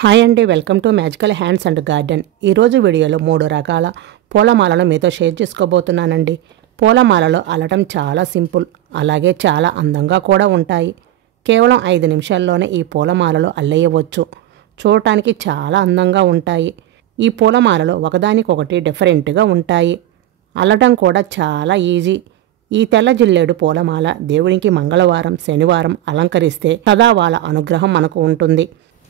Hi అండి, welcome to magical hands and garden. ఈరోజు వీడియోలో 3 రకాల పూలమాలను మీతో షేర్ చేసుకోబోతున్నానండి. పూలమాలలో అల్లటం చాలా సింపుల్, అలాగే చాలా అందంగా కూడా ఉంటాయి. కేవలం 5 నిమిషాల్లోనే ఈ పూలమాలలో అల్లేయవచ్చు. చూడటానికి చాలా అందంగా ఉంటాయి. ఈ పూలమాలలో ఒకదానికొకటి డిఫరెంట్గా ఉంటాయి. అల్లటం కూడా చాలా ఈజీ. ఈ తెల్ల జిల్లేడు పూలమాల దేవునికి మంగళవారం, శనివారం అలంకరిస్తే సదా వాళ్ళ అనుగ్రహం మనకు ఉంటుంది.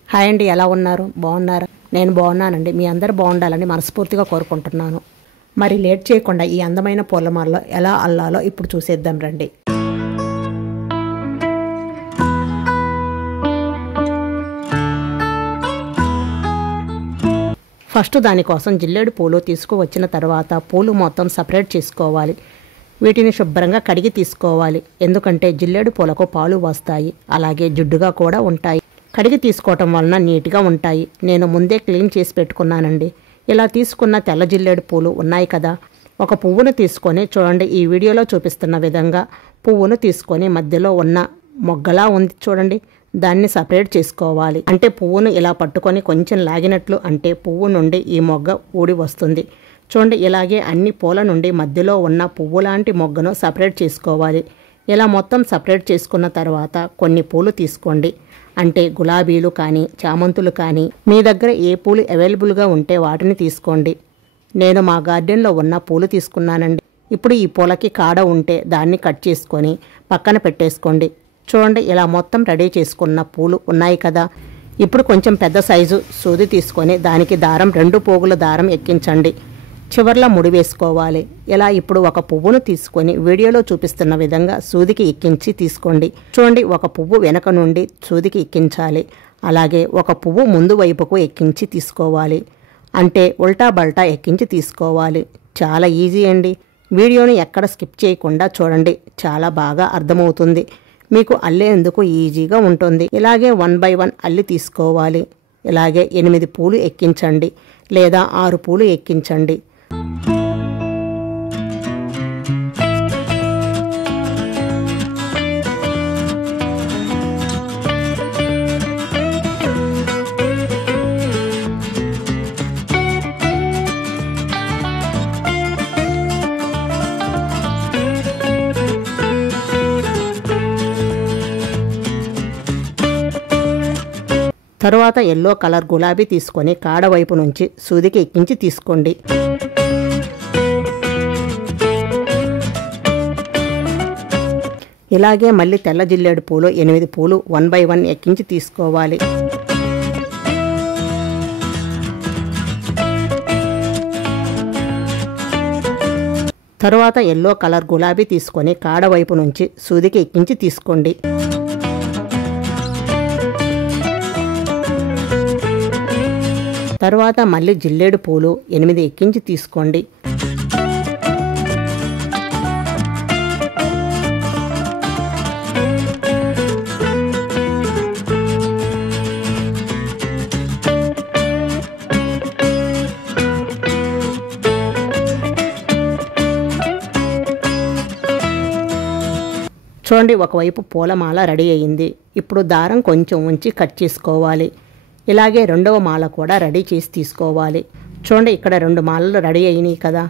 హాయ్ అండి, ఎలా ఉన్నారు? బాగున్నారా? నేను బాగున్నానండి. మీ అందరు బాగుండాలని మనస్ఫూర్తిగా కోరుకుంటున్నాను. మరి లేట్ చేయకుండా ఈ అందమైన పూలమాలలో ఎలా అల్లాలో ఇప్పుడు చూసేద్దాం రండి. ఫస్ట్ దానికోసం జిల్లేడు పూలు తీసుకువచ్చిన తర్వాత పూలు మొత్తం సపరేట్ చేసుకోవాలి. వీటిని శుభ్రంగా కడిగి తీసుకోవాలి. ఎందుకంటే జిల్లేడు పూలకు పాలు వస్తాయి, అలాగే జిడ్డుగా కూడా ఉంటాయి. కడిగి తీసుకోవటం వలన నీట్గా ఉంటాయి. నేను ముందే క్లీన్ చేసి పెట్టుకున్నానండి. ఇలా తీసుకున్న తెల్ల జిల్లేడు పూలు ఉన్నాయి కదా, ఒక పువ్వును తీసుకొని చూడండి, ఈ వీడియోలో చూపిస్తున్న విధంగా పువ్వును తీసుకొని మధ్యలో ఉన్న మొగ్గలా ఉంది చూడండి, దాన్ని సపరేట్ చేసుకోవాలి. అంటే పువ్వును ఇలా పట్టుకొని కొంచెం లాగినట్లు అంటే పువ్వు నుండి ఈ మొగ్గ ఊడి వస్తుంది. చూడండి, ఇలాగే అన్ని పూల నుండి మధ్యలో ఉన్న పువ్వు లాంటి మొగ్గను సపరేట్ చేసుకోవాలి. ఇలా మొత్తం సపరేట్ చేసుకున్న తర్వాత కొన్ని పూలు తీసుకోండి. అంటే గులాబీలు కానీ, చామంతులు కానీ, మీ దగ్గర ఏ పూలు అవైలబుల్గా ఉంటే వాటిని తీసుకోండి. నేను మా గార్డెన్లో ఉన్న పూలు తీసుకున్నానండి. ఇప్పుడు ఈ పూలకి కాడ ఉంటే దాన్ని కట్ చేసుకొని పక్కన పెట్టేసుకోండి. చూడండి, ఇలా మొత్తం రెడీ చేసుకున్న పూలు ఉన్నాయి కదా. ఇప్పుడు కొంచెం పెద్ద సైజు సూది తీసుకొని దానికి దారం 2 పోగుల దారం ఎక్కించండి. చివర్లో ముడి వేసుకోవాలి. ఇలా ఇప్పుడు ఒక పువ్వును తీసుకొని వీడియోలో చూపిస్తున్న విధంగా సూదికి ఎక్కించి తీసుకోండి. చూడండి, ఒక పువ్వు వెనక నుండి సూదికి ఎక్కించాలి. అలాగే ఒక పువ్వు ముందు వైపుకు ఎక్కించి తీసుకోవాలి. అంటే ఉల్టా బల్టా ఎక్కించి తీసుకోవాలి. చాలా ఈజీ అండి. వీడియోని ఎక్కడ స్కిప్ చేయకుండా చూడండి, చాలా బాగా అర్థమవుతుంది. మీకు అల్లేందుకు ఈజీగా ఉంటుంది. ఇలాగే 1 by 1 అల్లి తీసుకోవాలి. ఇలాగే 8 పూలు ఎక్కించండి, లేదా 6 పూలు ఎక్కించండి. తరువాత ఎల్లో కలర్ గులాబీ తీసుకొని కాడ వైపు నుంచి సూదికి ఎక్కించి తీసుకోండి. ఇలాగే మళ్ళీ తెల్ల జిల్లేడు పూలు 8 పూలు 1 by 1 ఎక్కించి తీసుకోవాలి. తరువాత ఎల్లో కలర్ గులాబీ తీసుకొని కాడ వైపు నుంచి సూదికి ఎక్కించి తీసుకోండి. తరువాత మళ్ళీ జిల్లేడు పూలు 8 ఎక్కించి తీసుకోండి. చూడండి, ఒకవైపు పూలమాల రెడీ అయ్యింది. ఇప్పుడు దారం కొంచెం ఉంచి కట్ చేసుకోవాలి. ఇలాగే రెండవ మాల కూడా రెడీ చేసి తీసుకోవాలి. చూడండి, ఇక్కడ 2 మాలలు రెడీ అయినాయి కదా.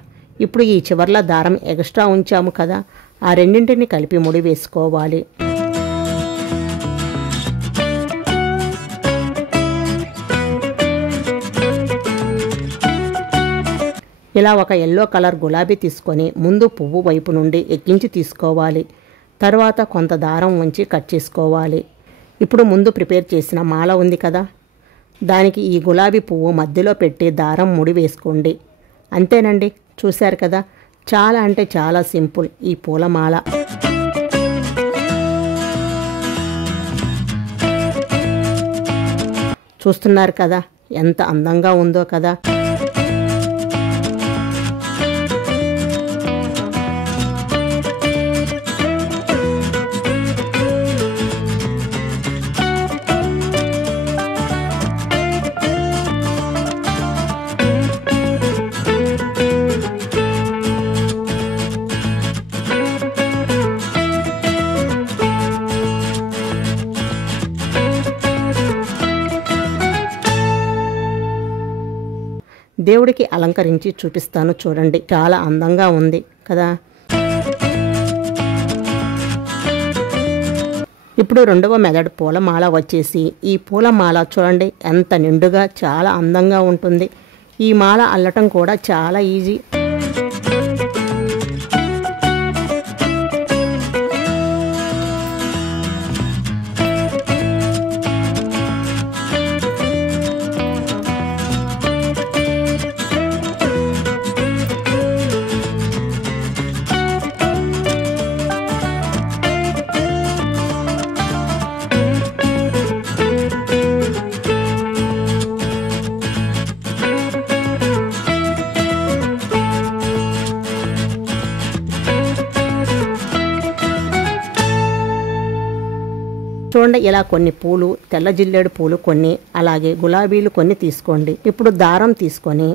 ఇప్పుడు ఈ చివర్ల దారం ఎక్స్ట్రా ఉంచాము కదా, ఆ రెండింటిని కలిపి ముడి వేసుకోవాలి. ఇలా ఒక ఎల్లో కలర్ గులాబీ తీసుకొని ముందు పువ్వు వైపు నుండి ఎక్కించి తీసుకోవాలి. తర్వాత కొంత దారం ఉంచి కట్ చేసుకోవాలి. ఇప్పుడు ముందు ప్రిపేర్ చేసిన మాల ఉంది కదా, దానికి ఈ గులాబీ పువ్వు మధ్యలో పెట్టి దారం ముడి వేసుకోండి. అంతేనండి, చూశారు కదా, చాలా అంటే చాలా సింపుల్ ఈ పూలమాల. చూస్తున్నారు కదా, ఎంత అందంగా ఉందో కదా. దేవుడికి అలంకరించి చూపిస్తాను చూడండి. చాలా అందంగా ఉంది కదా. ఇప్పుడు రెండవ మెథడ్ పూలమాల వచ్చేసి, ఈ పూలమాల చూడండి ఎంత నిండుగా చాలా అందంగా ఉంటుంది. ఈ మాల అల్లటం కూడా చాలా ఈజీ. చూడండి, ఇలా కొన్ని పూలు, తెల్ల జిల్లేడు పూలు కొన్ని, అలాగే గులాబీలు కొన్ని తీసుకోండి. ఇప్పుడు దారం తీసుకొని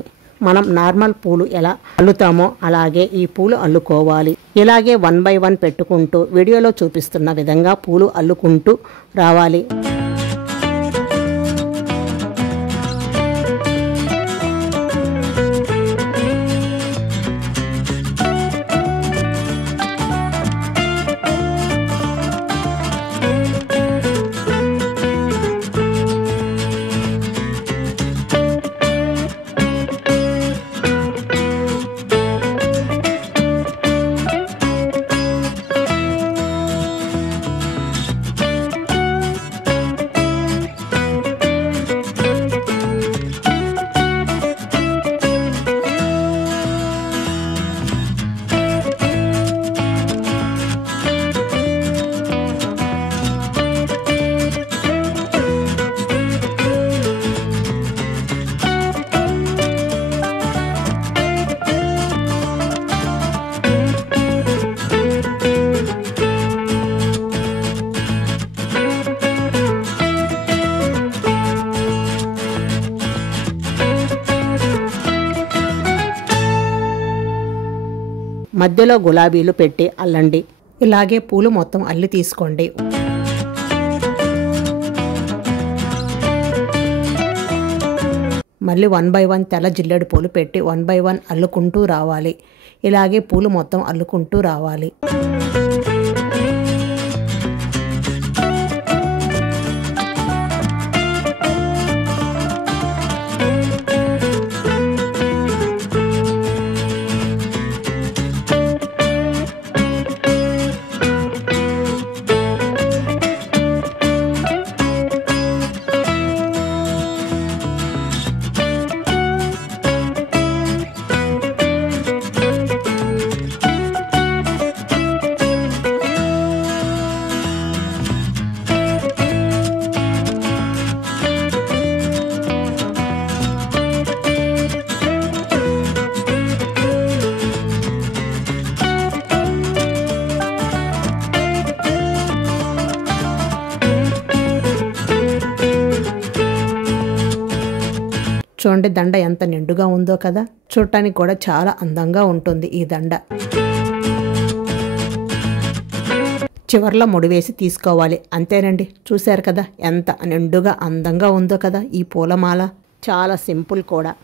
మనం నార్మల్ పూలు ఎలా అల్లుతామో అలాగే ఈ పూలు అల్లుకోవాలి. ఇలాగే 1 by 1 పెట్టుకుంటూ వీడియోలో చూపిస్తున్న విధంగా పూలు అల్లుకుంటూ రావాలి. మధ్యలో గులాబీలు పెట్టి అల్లండి. ఇలాగే పూలు మొత్తం అల్లి తీసుకోండి. మళ్ళీ 1 by 1 తెల్ల జిల్లేడు పూలు పెట్టి 1 by 1 అల్లుకుంటూ రావాలి. ఇలాగే పూలు మొత్తం అల్లుకుంటూ రావాలి. చూడండి, దండ ఎంత నిండుగా ఉందో కదా. చూడటానికి కూడా చాలా అందంగా ఉంటుంది ఈ దండ. చివర్లో ముడివేసి తీసుకోవాలి. అంతేనండి, చూశారు కదా ఎంత నిండుగా అందంగా ఉందో కదా ఈ పూలమాల. చాలా సింపుల్ కూడా.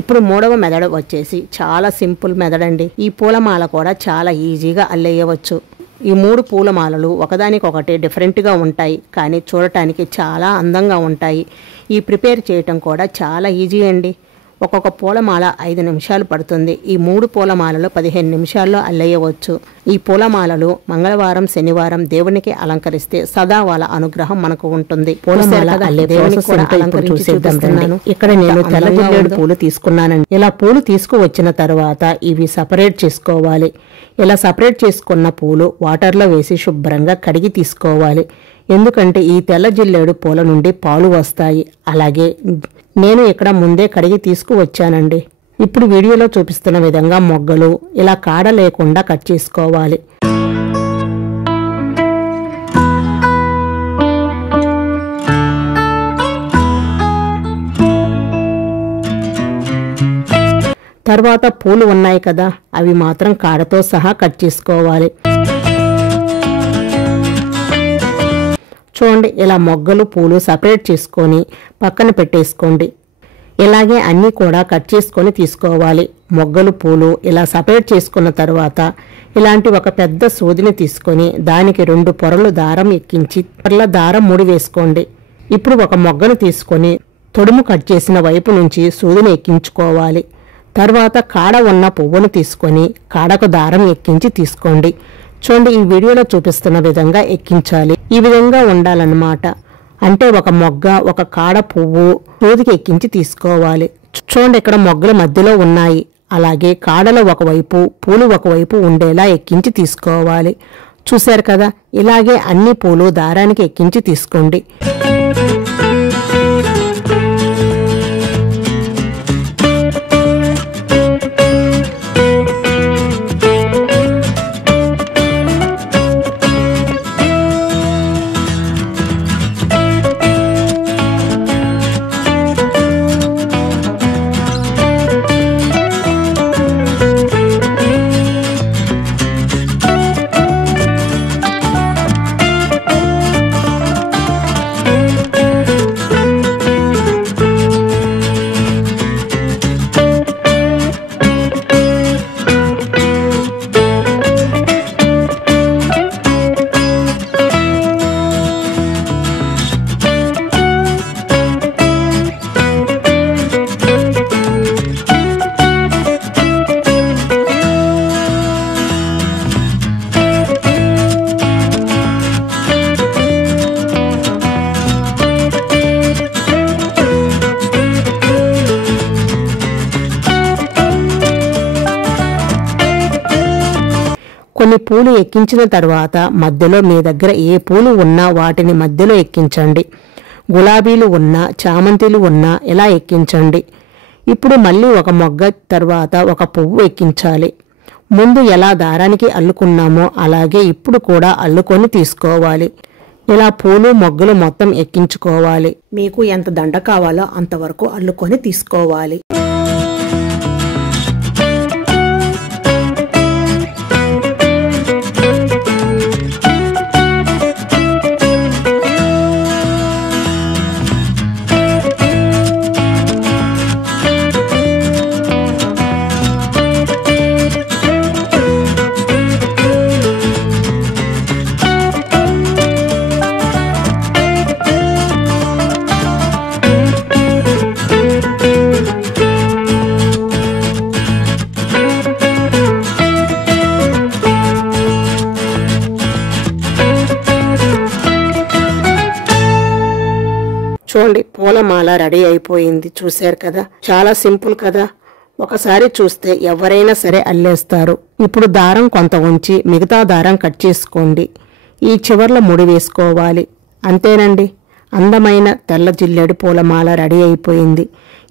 ఇప్పుడు మూడవ మెథడ్ వచ్చేసి చాలా సింపుల్ మెథడ్ అండి. ఈ పూలమాల కూడా చాలా ఈజీగా అల్లేయవచ్చు. ఈ 3 పూలమాలలు ఒకదానికొకటి డిఫరెంట్గా ఉంటాయి, కానీ చూడటానికి చాలా అందంగా ఉంటాయి. ఈ ప్రిపేర్ చేయటం కూడా చాలా ఈజీ అండి. ఒక్కొక్క పూలమాల 5 నిమిషాలు పడుతుంది. ఈ 3 పూలమాలలో 15 నిమిషాల్లో అల్లేయవచ్చు. ఈ పూలమాలలు మంగళవారం, శనివారం దేవునికి అలంకరిస్తే సదా వాళ్ళ అనుగ్రహం మనకు ఉంటుంది. పూలమాల అల్లే దేవునికి కూడా అలంకరించి చూపిస్తున్నాను. ఇక్కడ నేను తెల్ల జిల్లేడు పూలు తీసుకున్నానండి. ఇలా పూలు తీసుకువచ్చిన తర్వాత ఇవి సపరేట్ చేసుకోవాలి. ఇలా సపరేట్ చేసుకున్న పూలు వాటర్లో వేసి శుభ్రంగా కడిగి తీసుకోవాలి. ఎందుకంటే ఈ తెల్ల జిల్లేడు పూల నుండి పాలు వస్తాయి. అలాగే నేను ఇక్కడ ముందే కడిగి తీసుకువచ్చానండి. ఇప్పుడు వీడియోలో చూపిస్తున్న విధంగా మొగ్గలు ఇలా కాడ లేకుండా కట్ చేసుకోవాలి. తర్వాత పూలు ఉన్నాయి కదా, అవి మాత్రం కాడతో సహా కట్ చేసుకోవాలి. చూడండి, ఇలా మొగ్గలు పూలు సపరేట్ చేసుకొని పక్కన పెట్టేసుకోండి. ఇలాగే అన్నీ కూడా కట్ చేసుకొని తీసుకోవాలి. మొగ్గలు పూలు ఇలా సపరేట్ చేసుకున్న తర్వాత ఇలాంటి ఒక పెద్ద సూదిని తీసుకొని దానికి 2 పొరలు దారం ఎక్కించి పొరల దారం ముడి వేసుకోండి. ఇప్పుడు ఒక మొగ్గను తీసుకొని తొడుము కట్ చేసిన వైపు నుంచి సూదిని ఎక్కించుకోవాలి. తర్వాత కాడ ఉన్న పువ్వును తీసుకొని కాడకు దారం ఎక్కించి తీసుకోండి. చూడండి, ఈ వీడియోలో చూపిస్తున్న విధంగా ఎక్కించాలి. ఈ విధంగా ఉండాలన్నమాట. అంటే ఒక మొగ్గ ఒక కాడ పువ్వు సూదికి ఎక్కించి తీసుకోవాలి. చూడండి, ఇక్కడ మొగ్గల మధ్యలో ఉన్నాయి. అలాగే కాడలో ఒకవైపు పూలు ఒకవైపు ఉండేలా ఎక్కించి తీసుకోవాలి. చూశారు కదా, ఇలాగే అన్ని పూలు దారానికి ఎక్కించి తీసుకోండి. కొన్ని పూలు ఎక్కించిన తర్వాత మధ్యలో మీ దగ్గర ఏ పూలు ఉన్నా వాటిని మధ్యలో ఎక్కించండి. గులాబీలు ఉన్నా చామంతిలు ఉన్నా ఇలా ఎక్కించండి. ఇప్పుడు మళ్ళీ ఒక మొగ్గ తర్వాత ఒక పువ్వు ఎక్కించాలి. ముందు ఎలా దారానికి అల్లుకున్నామో అలాగే ఇప్పుడు కూడా అల్లుకొని తీసుకోవాలి. ఇలా పూలు మొగ్గలు మొత్తం ఎక్కించుకోవాలి. మీకు ఎంత దండ కావాలో అంతవరకు అల్లుకొని తీసుకోవాలి. చూడండి, పూలమాల రెడీ అయిపోయింది. చూశారు కదా, చాలా సింపుల్ కదా. ఒకసారి చూస్తే ఎవరైనా సరే అల్లేస్తారు. ఇప్పుడు దారం కొంత ఉంచి మిగతా దారం కట్ చేసుకోండి. ఈ చివర్లో ముడి వేసుకోవాలి. అంతేనండి, అందమైన తెల్ల జిల్లేడు పూలమాల రెడీ అయిపోయింది.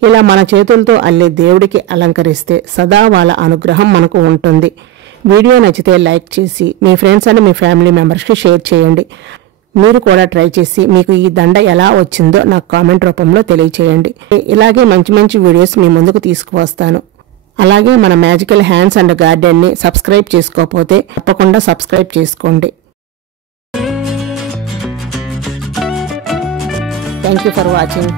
ఇలా మన చేతులతో అల్లి దేవుడికి అలంకరిస్తే సదా వాళ్ళ అనుగ్రహం మనకు ఉంటుంది. వీడియో నచ్చితే లైక్ చేసి మీ ఫ్రెండ్స్ అండ్ మీ ఫ్యామిలీ మెంబర్స్కి షేర్ చేయండి. మీరు కూడా ట్రై చేసి మీకు ఈ దండ ఎలా వచ్చిందో నాకు కామెంట్ రూపంలో తెలియచేయండి. ఇలాగే మంచి మంచి వీడియోస్ మీ ముందుకు తీసుకువస్తాను. అలాగే మన మ్యాజికల్ హ్యాండ్స్ అండ్ గార్డెన్ని సబ్స్క్రైబ్ చేసుకోకపోతే తప్పకుండా సబ్స్క్రైబ్ చేసుకోండి. Thank you for watching.